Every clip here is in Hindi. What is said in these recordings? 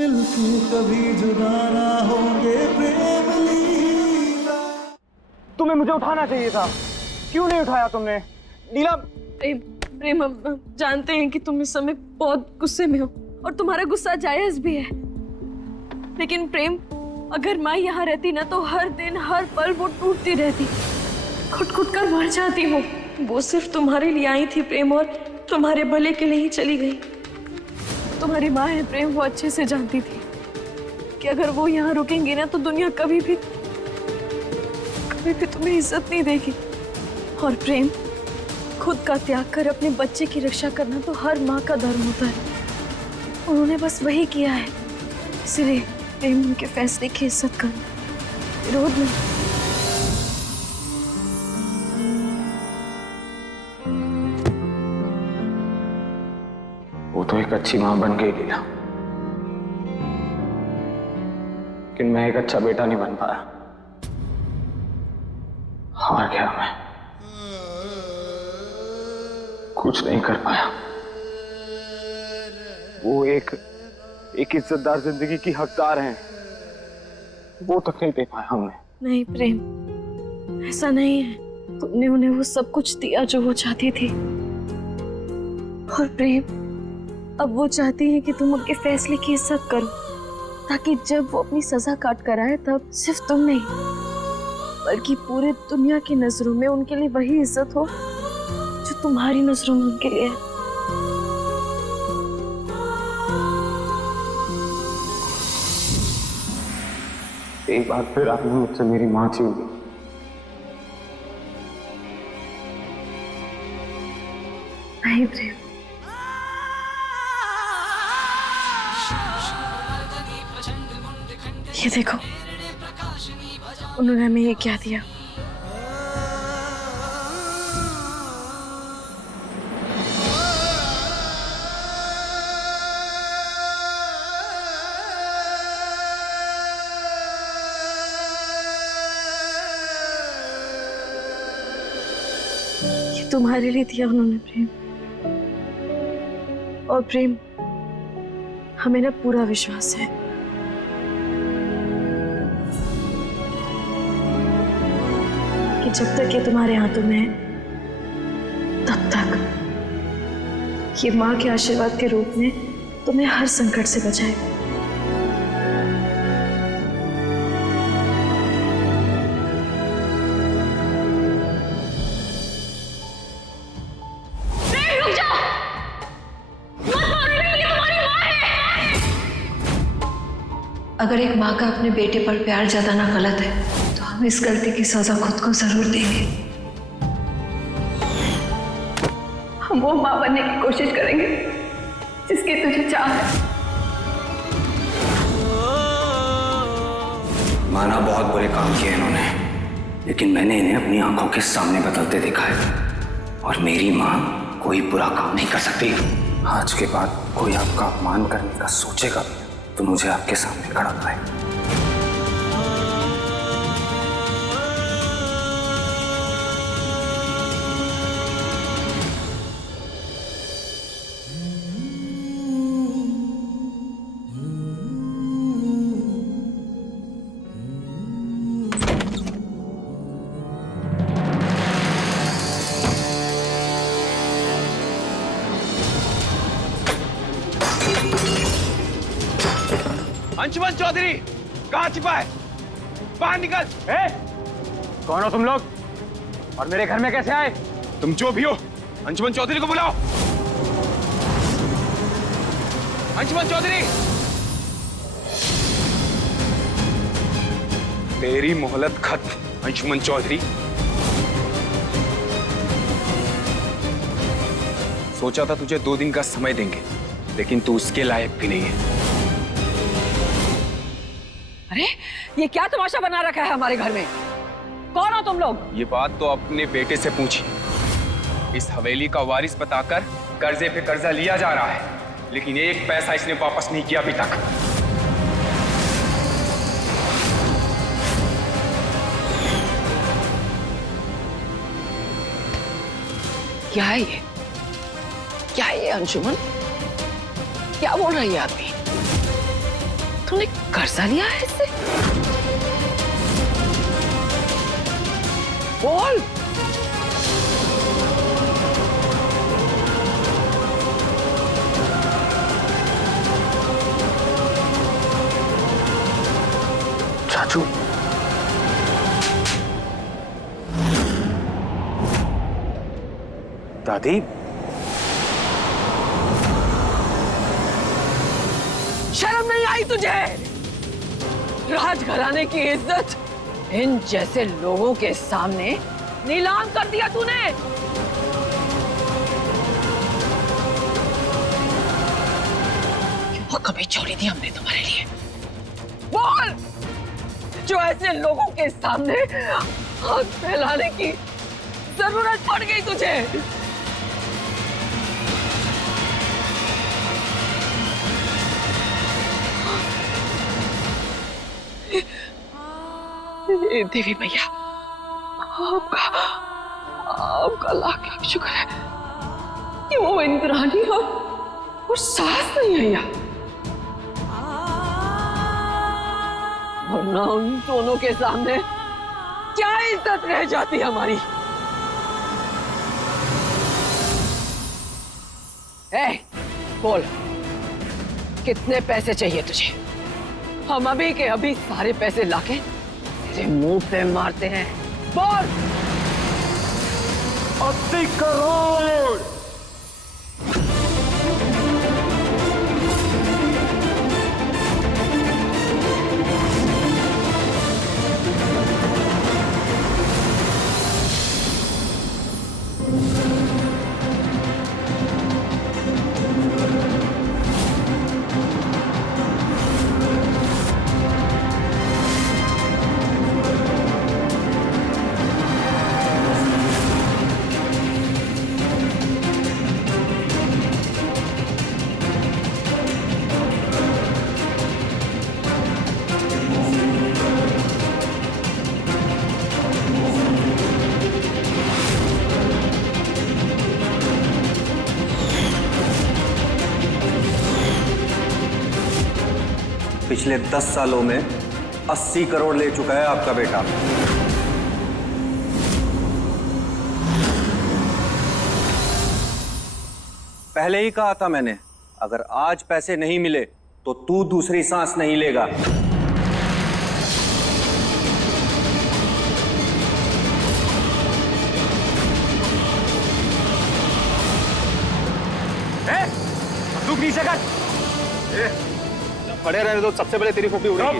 मिलके कभी जुदा ना होंगे प्रेम लीला। तुम्हें मुझे उठाना चाहिए था, क्यों नहीं उठाया तुमने? नीला, प्रेम प्रेम हम जानते हैं कि तुम इस समय बहुत गुस्से में हो और तुम्हारा गुस्सा जायज भी है, लेकिन प्रेम अगर माँ यहाँ रहती ना तो हर दिन हर पल वो टूटती रहती, घुट घुट कर मर जाती हो। वो सिर्फ तुम्हारे लिए आई थी प्रेम, और तुम्हारे भले के लिए ही चली गई। तुम्हारी माँ है प्रेम, वो अच्छे से जानती थी कि अगर वो यहाँ रुकेंगी ना तो दुनिया कभी भी तुम्हें इज्जत नहीं देगी। और प्रेम, खुद का त्याग कर अपने बच्चे की रक्षा करना तो हर माँ का धर्म होता है। उन्होंने बस वही किया है, इसलिए प्रेम उनके फैसले की इज्जत करना, विरोध नहीं। वो तो एक अच्छी मां बन गई लीला, लेकिन मैं एक अच्छा बेटा नहीं बन पाया। हार गया मैं, कुछ नहीं कर पाया। वो एक इज्जतदार जिंदगी की हकदार हैं, वो तक नहीं दे पाया हमने। नहीं प्रेम, ऐसा नहीं है। तुमने उन्हें वो सब कुछ दिया जो वो चाहती थी, और प्रेम अब वो चाहती है कि तुम उनके फैसले की इज्जत करो, ताकि जब वो अपनी सजा काट कर आए तब सिर्फ तुम नहीं बल्कि पूरी दुनिया की नजरों में उनके लिए वही इज्जत हो जो तुम्हारी नजरों में उनके लिए है। एक बार फिर आपने मुझसे मेरी मां छीन ली। नहीं प्रेम, ये देखो उन्होंने हमें ये क्या दिया। ये तुम्हारे लिए दिया उन्होंने प्रेम। और प्रेम, हमें ना पूरा विश्वास है कि जब तक ये तुम्हारे हाथों में है तब तक ये माँ के आशीर्वाद के रूप में तुम्हें हर संकट से बचाएगा। अगर एक माँ का अपने बेटे पर प्यार जताना गलत है तो हम इस गलती की सजा खुद को जरूर देंगे। हम वो माँ बनने की कोशिश करेंगे जिसकी तुझे चाह है। माना बहुत बुरे काम किए इन्होंने, लेकिन मैंने इन्हें अपनी आंखों के सामने बदलते देखा है, और मेरी माँ कोई बुरा काम नहीं कर सकती। आज के बाद कोई आपका अपमान करने का सोचेगा तो मुझे आपके सामने खड़ा पाए। अंशुमन चौधरी कहाँ छिपा है? बाहर निकल। कौन हो तुम लोग और मेरे घर में कैसे आए? तुम जो भी हो, अंशुमन चौधरी को बुलाओ। अंशुमन चौधरी, तेरी मोहलत खत्म। अंशुमन चौधरी, सोचा था तुझे 2 दिन का समय देंगे, लेकिन तू उसके लायक भी नहीं है। अरे ये क्या तमाशा बना रखा है हमारे घर में? कौन हो तुम लोग? ये बात तो अपने बेटे से पूछिए। इस हवेली का वारिस बताकर कर्जे पे कर्जा लिया जा रहा है, लेकिन एक पैसा इसने वापस नहीं किया अभी तक। क्या है ये? क्या है ये अंशुमन? क्या बोल रही है आदमी? तूने कर्जा लिया है इससे? बोल। चाचू, दादी, शर्म नहीं आई तुझे? राजघराने की इज्जत इन जैसे लोगों के सामने नीलाम कर दिया तूने। वो कभी छोड़ी थी हमने तुम्हारे लिए? बोल, जो ऐसे लोगों के सामने हाथ फैलाने की जरूरत पड़ गई तुझे? देवी भैया, आपका लाख लाख शुक्र है कि वो इंद्राणी और सास नहीं है यहाँ, वरना उन दोनों के सामने क्या इज्जत रह जाती हमारी। बोल, कितने पैसे चाहिए तुझे? हम अभी के अभी सारे पैसे लाके तेरे मुंह पे मारते हैं। बोल। 80 करोड़। पिछले 10 सालों में 80 करोड़ ले चुका है आपका बेटा। पहले ही कहा था मैंने, अगर आज पैसे नहीं मिले तो तू दूसरी सांस नहीं लेगा। तू नीचे कर। खड़े रहने दो, सबसे पहले तेरी खोपड़ी उड़ेगी।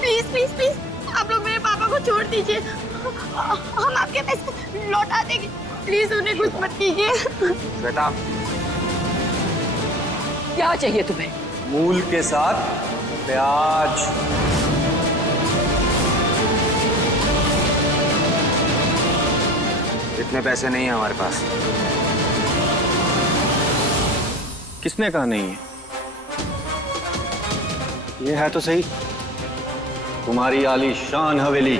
प्लीज प्लीज प्लीज आप लोग मेरे पापा को छोड़ दीजिए, हम आपके पैसे लौटा देंगे, प्लीज उन्हें कुछ मत कीजिए। बेटा, क्या चाहिए तुम्हें? मूल के साथ प्याज। इतने पैसे नहीं है हमारे पास। किसने कहा नहीं है? ये है तो सही, तुम्हारी आलीशान हवेली।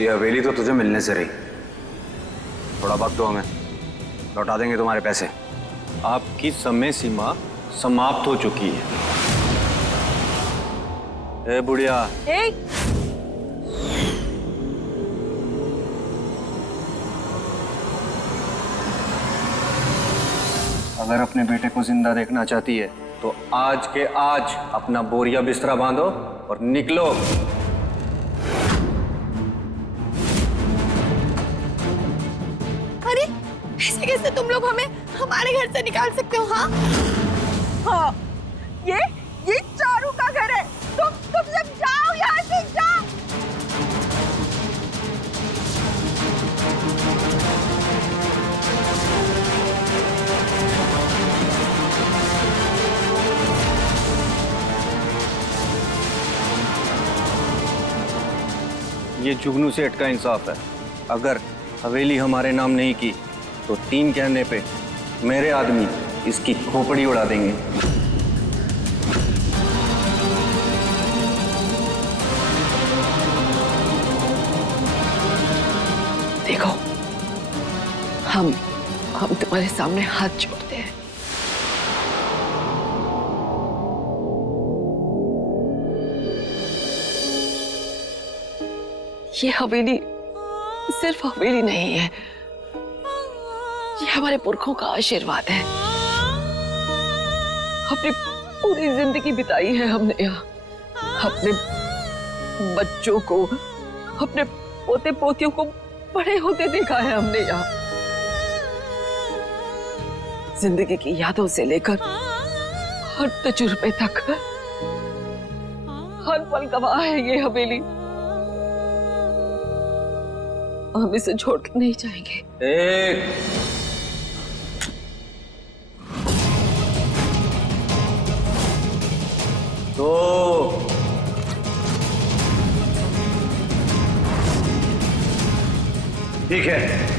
ये हवेली तो तुझे मिलने से रही। थोड़ा वक्त दो हमें, लौटा देंगे तुम्हारे पैसे। आपकी समय सीमा समाप्त हो चुकी है। ए बुढ़िया, अगर अपने बेटे को जिंदा देखना चाहती है तो आज के आज अपना बोरिया बिस्तरा बांधो और निकलो। अरे ऐसे कैसे तुम लोग हमें हमारे घर से निकाल सकते हो? हाँ हाँ, ये चारू का घर है, तुम सब जाओ यहाँ से, जाओ। ये जुगनू सेठ का इंसाफ है। अगर हवेली हमारे नाम नहीं की तो 3 कहने पे मेरे आदमी इसकी खोपड़ी उड़ा देंगे। देखो, हम तुम्हारे सामने हाथ जोड़ते हैं। ये हवेली सिर्फ हवेली नहीं है, ये हमारे पुरखों का आशीर्वाद है। अपनी पूरी जिंदगी बिताई है हमने यहाँ, अपने बच्चों को, अपने पोते पोतियों को बड़े होते देखा है हमने यहाँ। जिंदगी की यादों से लेकर हर तजुर्बे तक हर पल गवाह है ये हवेली। हम इसे छोड़ के नहीं जाएंगे। एक दो ठीक है,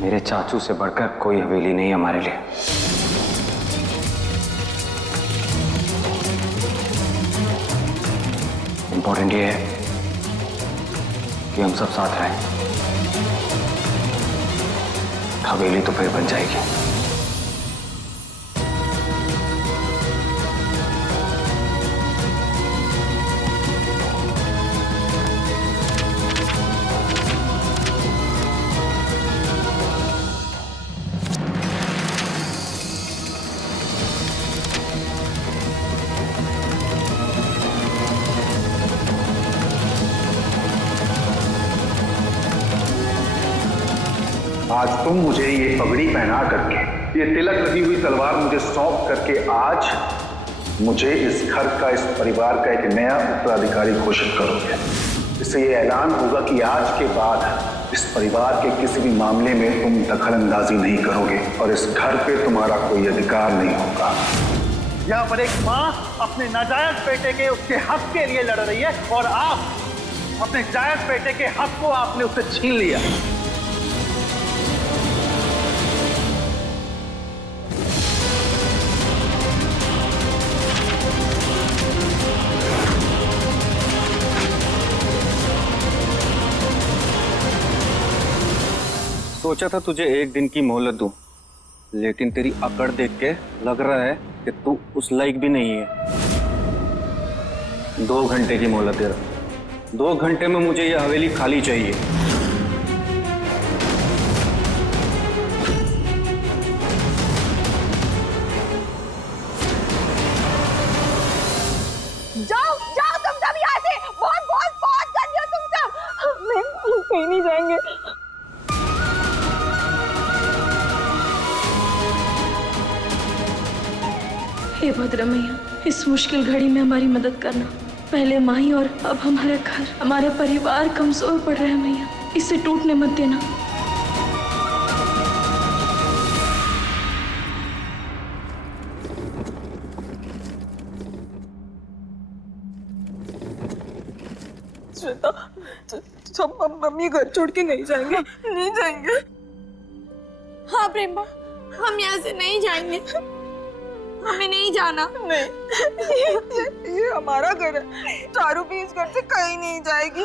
मेरे चाचू से बढ़कर कोई हवेली नहीं हमारे लिए। इंपॉर्टेंट ये है कि हम सब साथ रहें। हवेली तो फिर बन जाएगी। आज तुम मुझे ये पगड़ी पहना करके, ये तिलक लगी हुई तलवार मुझे सौंप करके आज मुझे इस घर का, इस परिवार का एक नया उत्तराधिकारी घोषित करोगे। इससे ये ऐलान होगा कि आज के बाद इस परिवार के किसी भी मामले में तुम दखल अंदाजी नहीं करोगे और इस घर पे तुम्हारा कोई अधिकार नहीं होगा। यहाँ पर एक माँ अपने नाजायज बेटे के उसके हक के लिए लड़ रही है और आप अपने जायज बेटे के हक को आपने उससे छीन लिया। सोचा था तुझे एक दिन की मोहलत दूं, लेकिन तेरी अकड़ देख के लग रहा है कि तू उस लायक भी नहीं है। 2 घंटे की मोहलत दे रहा। 2 घंटे में मुझे ये हवेली खाली चाहिए। जाओ जाओ तुम सब यहाँ से, बहुत बहुत बहुत गंदे हो तुम सब। मैं कहीं नहीं जाएंगे। हे भद्र मैया, इस मुश्किल घड़ी में हमारी मदद करना। पहले माही और अब हमारा घर, हमारे परिवार कमजोर पड़ रहे हैं मैया, इसे टूटने मत देना। श्वेता, सब मम्मी घर छोड़ के नहीं जाएंगे, नहीं जाएंगे। हाँ प्रेमा, हम यहाँ से नहीं जाएंगे, हमें नहीं जाना। नहीं, ये हमारा घर है। चारू भी इस घर से कहीं नहीं जाएगी।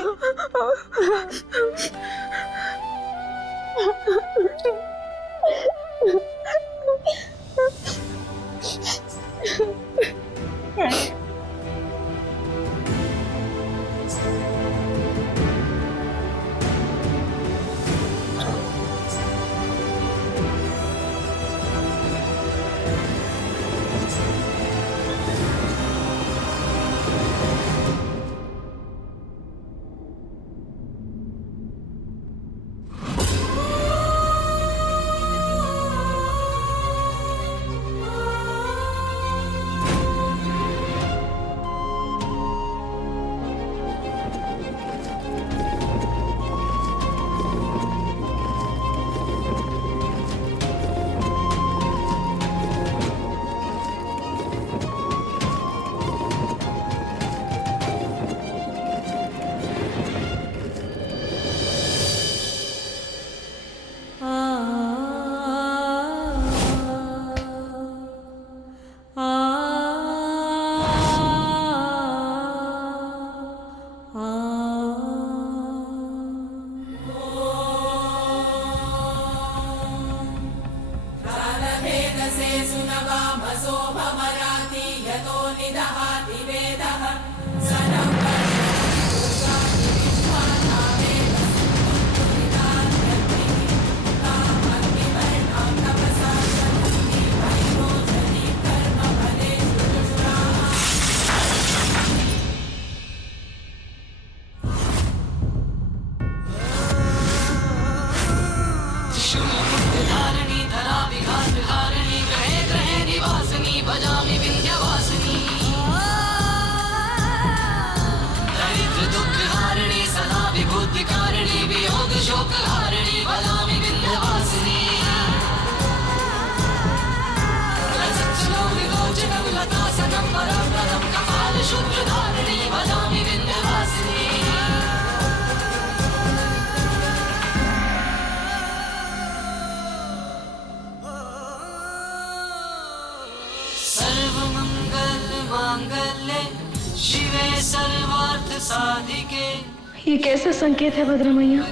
ये कैसा संकेत है भद्रा मैया?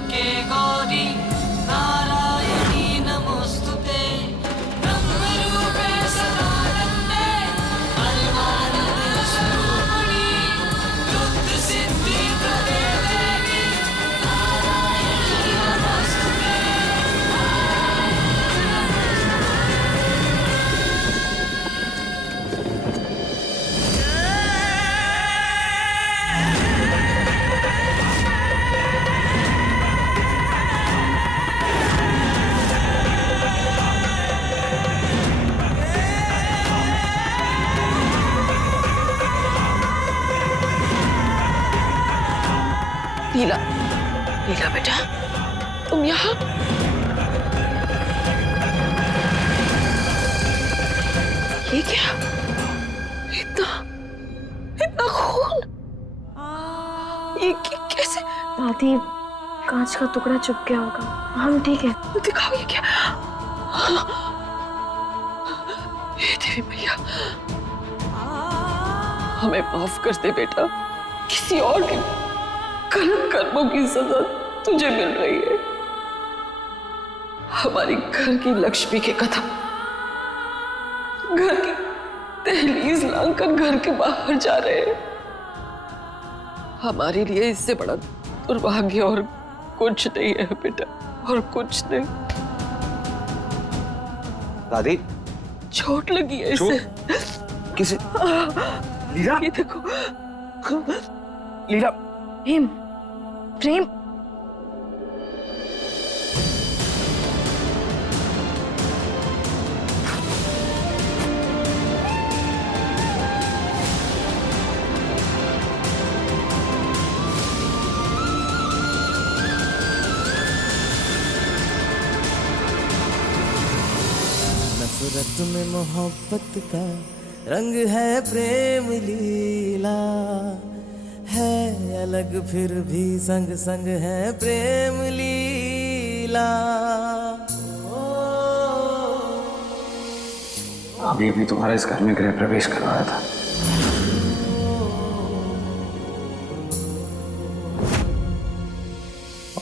लीला, लीला बेटा, तुम यहाँ? ये क्या? इतना खून? ये कैसे? दादी, कांच का टुकड़ा चुप गया होगा। हम ठीक है। दिखाओ ये क्या? हे देवी मैया, हमें माफ कर दे बेटा। किसी और के गलत कर्मों की सजा तुझे मिल रही है। हमारी घर की लक्ष्मी के कदम घर की दहलीज लांघकर घर के बाहर जा रहे हैं। हमारे लिए इससे बड़ा दुर्भाग्य और कुछ नहीं है बेटा, और कुछ नहीं। दादी, चोट लगी है इसे। किसे? लीला, ये देखो। लीला। प्रेम, प्रेम। नफरत में मोहब्बत का रंग है प्रेम लीला, है अलग फिर भी संग संग है प्रेम लीला। अभी अभी तुम्हारा इस घर में गृह प्रवेश करवाया था।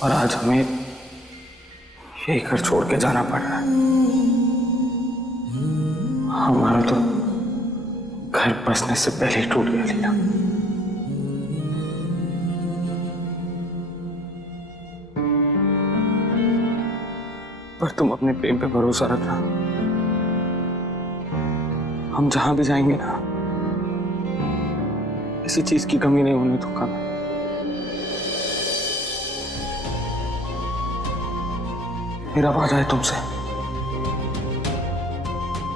और आज हमें यही घर छोड़ के जाना पड़ रहा है। हमारा तो घर बसने से पहले ही टूट गया लीला। पर तुम अपने प्रेम पे भरोसा रखना। हम जहां भी जाएंगे ना, किसी चीज की कमी नहीं होने दूंगा मैं। मेरा वादा है तुमसे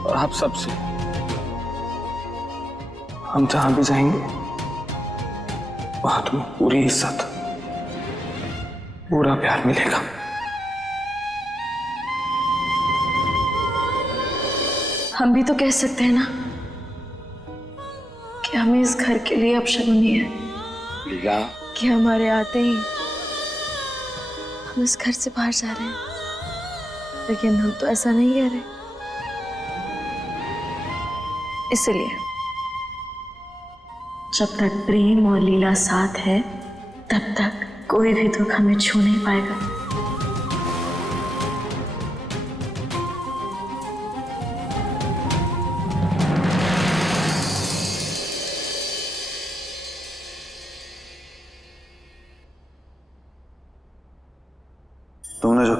और आप सबसे, हम जहां भी जाएंगे वहां तुम्हें पूरी इज्जत, पूरा प्यार मिलेगा। हम भी तो कह सकते हैं ना कि हमें इस घर के लिए अपशगुनी है, कि हमारे आते ही हम इस घर से बाहर जा रहे हैं। लेकिन हम तो ऐसा नहीं कह रहे। इसलिए जब तक प्रेम और लीला साथ है, तब तक कोई भी दुख हमें छू नहीं पाएगा।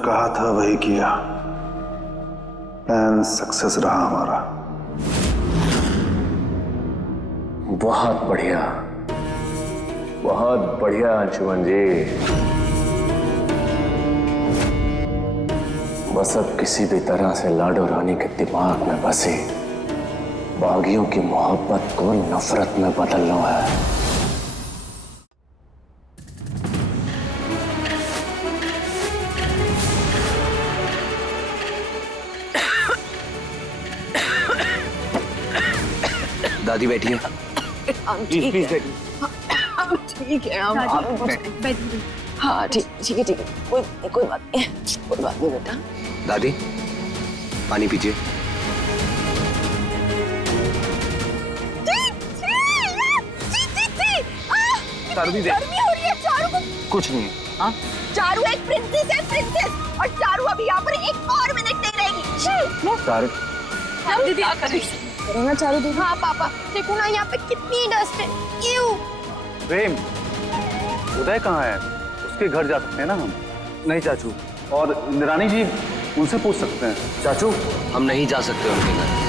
कहा था वही किया। प्लान सक्सेस रहा हमारा। बहुत बढ़िया, बहुत बढ़िया अंशुमन जी। बस अब किसी भी तरह से लाडो रानी के दिमाग में बसी बागियों की मोहब्बत को नफरत में बदलना है। दादी बैठिए। प्लीज प्लीज बैठिए। ठीक है हम बैठिए। हाँ ठीक है कोई बात नहीं बेटा। दादी पानी पीजिए। चारू दी दे। गर्मी हो रही है चारू को। कुछ नहीं। हाँ चारू एक प्रिंसेस है, प्रिंसेस, और चारू अभी यहाँ पर एक और मिनट नहीं रहेगी। चारू दीदी क्या करें ना चारू दीदी। हाँ पापा देखो ना यहाँ पे कितनी डस्ट है। क्यों? प्रेम, उदय कहाँ है? उसके घर जा सकते हैं ना हम? नहीं चाचू, और इंद्राणी जी उनसे पूछ सकते हैं। चाचू हम नहीं जा सकते उनके घर।